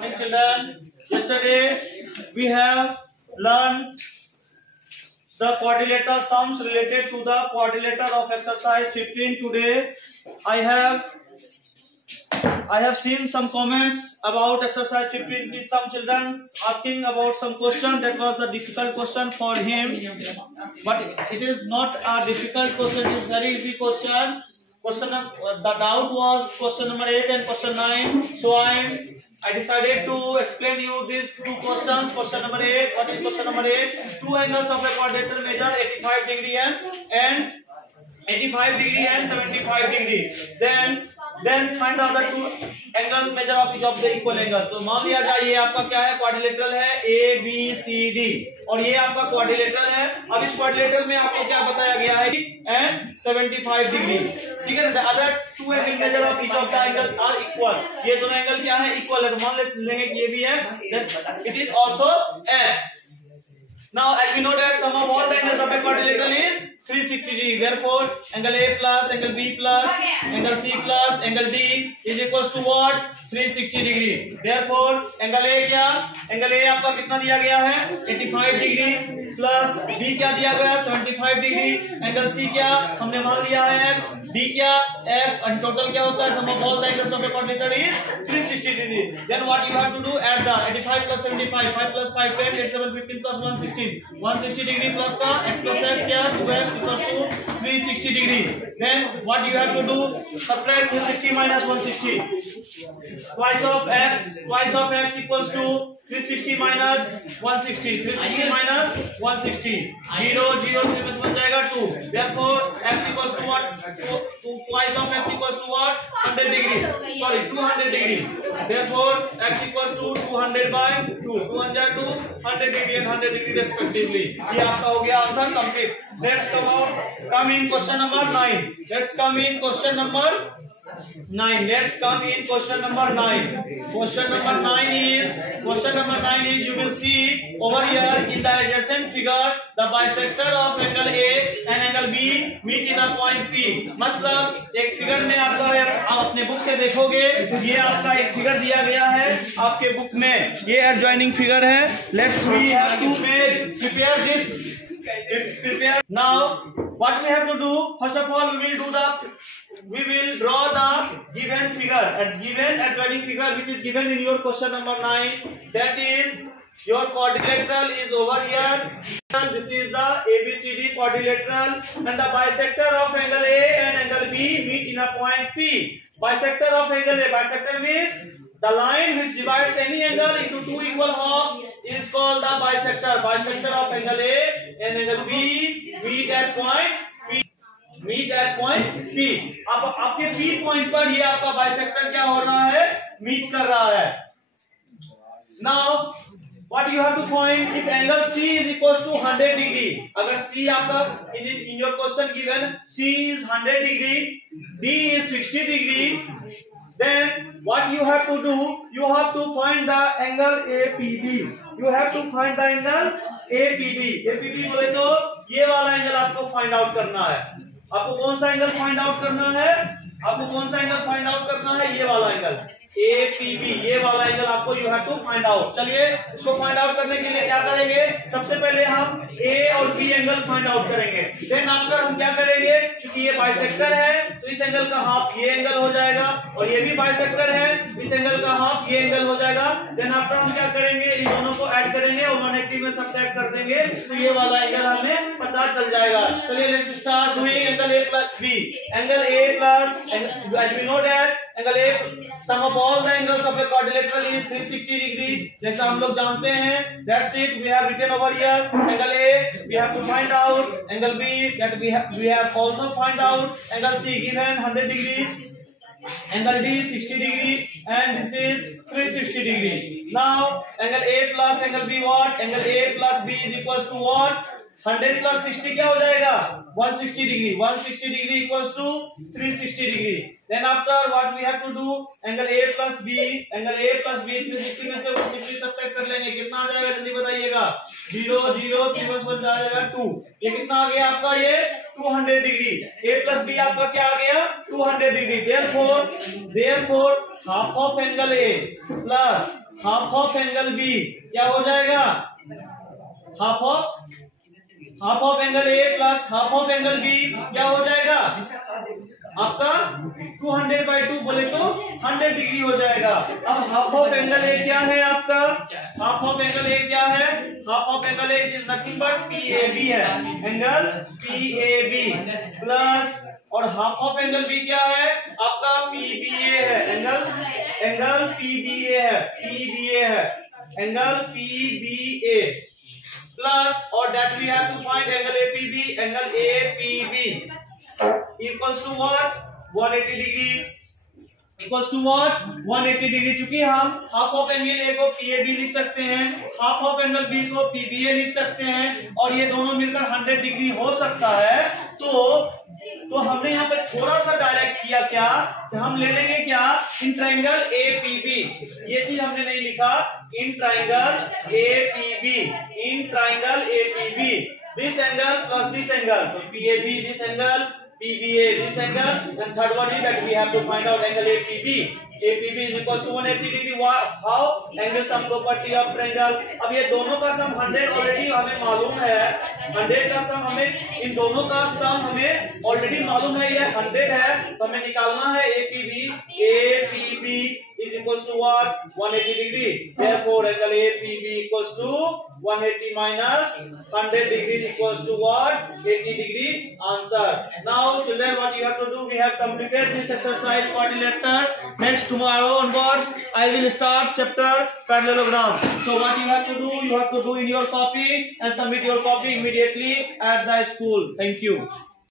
Morning children. Yesterday we have learned the quadrilateral sums related to the quadrilateral of exercise 15. Today I have seen some comments about exercise 15 की some children asking about some question that was a difficult question for him, but it is not a difficult question, it is very easy question. The doubt was question number 8 and question 9, so I decided to explain you these two questions. Question number 8, what is question number 8? Two angles of a quadrilateral measure 85 degree and 85 degree and 75 degree. Then find the other two angle measure of each of the equal angle. तो मान लिया जाए ये आपका क्या है, quadrilateral है A B C D और ये आपका क्वाड्रिलेटरल है. अब इस क्वाड्रिलेटरल में आपको क्या बताया गया है एंड 75 डिग्री. ठीक है ना. Other two angle measure of each of the angle are equal. ये दोनों एंगल क्या है, इक्वल है. तो मान लेंगे कि ये भी X, then it is also X. Now as we know that sum of all the angles of a quadrilateral is 360 degree. Therefore angle A plus angle B plus angle C plus angle D is equals to what? 360 degree. Therefore angle A क्या, angle A आपका कितना दिया गया है 85 degree plus B क्या दिया गया 75 degree. Angle C क्या हमने मान लिया है x, D क्या x, और टोटल क्या होता है sum of all the angles of a quadrilateral is 360 degree. Then what you have to do, add the 85 plus 75, 5 plus 5 10, 8 7 15 plus 160 degree plus का x plus x क्या 2x equals to 360 degree. Then what you have to do, subtract 360 minus 160. Twice of x equals to 360 minus 160. 360 minus 160. 0 0 3 में बन जाएगा 2. Therefore x equals to what? Twice of x equals to what? 100 degree. Sorry, 200 degree. Therefore x equals to 200 by 2. 200 to 100 degree and 100 degree respectively. ये आपका हो गया answer complete. Let's come in question number 9. Let's come in question number 9. Question number 9 is you will see over here in the adjacent figure the bisector of angle A and angle B meet in a point P. मतलब एक figure में आपका आप अपने book से देखोगे, ये आपका एक फिगर दिया गया है आपके बुक में, ये एडजॉइनिंग फिगर है. Let's we have to prepare this. Now what we have to do, first of all we will draw the given figure and given adjoining figure which is given in your question number 9. That is your quadrilateral is over here. This is the ABCD quadrilateral and the bisector of angle A and angle B meet in a point P. Bisector of angle A, bisector means the line which divides any angle into two equal halves is called the bisector. Bisector of angle A and angle B meet at point P. अब आपके P point पर ये आपका bisector क्या हो रहा है, meet कर रहा है. Now what you have to find, if angle C is equals to 100 degree, अगर C आपका in your question given C is 100 degree, D is 60 degree, then what you have to do, you have to find the angle APB. You have to find the angle APB. APB बोले तो ये वाला angle आपको find out करना है. आपको कौन सा एंगल फाइंड आउट करना है, ये वाला एंगल APB, ये वाला एंगल आपको you have to find out. चलिए इसको फाइंड आउट करने के लिए क्या करेंगे, सबसे पहले हम A और B एंगल फाइंड आउट करेंगे. देन आफ्टर हम क्या करेंगे, क्योंकि ये बाइसेक्टर है तो इस एंगल का हाफ ये एंगल हो जाएगा और ये भी बाइसेक्टर है, इस एंगल का हाफ ये एंगल हो जाएगा. देन आफ्टर हम क्या करेंगे, इन दोनों को ऐड करेंगे और 180 में सब्ट्रैक्ट कर देंगे तो ये वाला एंगल हमें पता चल जाएगा. चलिए let's start doing angle A plus B. Angle A plus, as we know that angle A, sum of all the angles of a quadrilateral is 360 degree. जैसा हम लोग जानते हैं, that's it. We have written over here angle A we have to find out, angle B that we have also find out, angle C given 100 degree, angle D 60 degree and this is 360 degree. Now angle A plus angle B what? Angle A plus B is equals to what? 100 plus 60 क्या हो जाएगा 160 degree. 160 degree equals to 360 degree. Then after what we have to do, angle A plus B 360 में से 160 subtract कर लेंगे, कितना आ जाएगा जल्दी बताइएगा. 0 0 3 प्लस 1 आ जाएगा 2. ये कितना आ गया आपका, ये 200 डिग्री. A plus B आपका क्या आ गया 200 degree. Therefore half of angle A plus half of angle B क्या हो जाएगा, half of angle A plus half of angle B क्या हो जाएगा आपका 200/2 बोले तो 100 डिग्री हो जाएगा। अब हाफ ऑफ एंगल ए क्या है आपका, हाफ ऑफ एंगल ए क्या है, half of angle A is nothing but PAB है, एंगल PAB प्लस और हाफ ऑफ एंगल बी क्या है आपका PBA है, एंगल PBA है, एंगल PBA प्लस और that we have to find angle APB, angle APB equals to what 180 degree, equals to what 180 degree. चूंकि हम हाफ ऑफ एंगल ए को PAB लिख सकते हैं, हाफ ऑफ एंगल बी को PBA लिख सकते हैं और ये दोनों मिलकर 100 डिग्री हो सकता है, तो हमने यहाँ पे थोड़ा सा डायरेक्ट किया क्या कि हम ले लेंगे क्या इन ट्राइंगल APB, ये चीज हमने नहीं लिखा, in triangle APB this angle plus this angle, तो PAB this angle, PBA this angle, and third one is that we have to find out angle APB. APB is equals to 180 degree. How? Angle sum property of triangle. अब ये दोनों का सम 100 already हमें मालूम है, 100 का सम हमें इन दोनों का सम हमें ऑलरेडी मालूम है, ये 100 है, तो हमें निकालना है APB is equals to what 180 degree. Therefore angle APB equals to 180 minus 100 degrees equals to what 80 degree. Answer. Now children, what you have to do, we have completed this exercise quadrilateral. Next tomorrow onwards I will start chapter parallelogram. So what you have to do, you have to do in your copy and submit your copy immediately at the school. Thank you.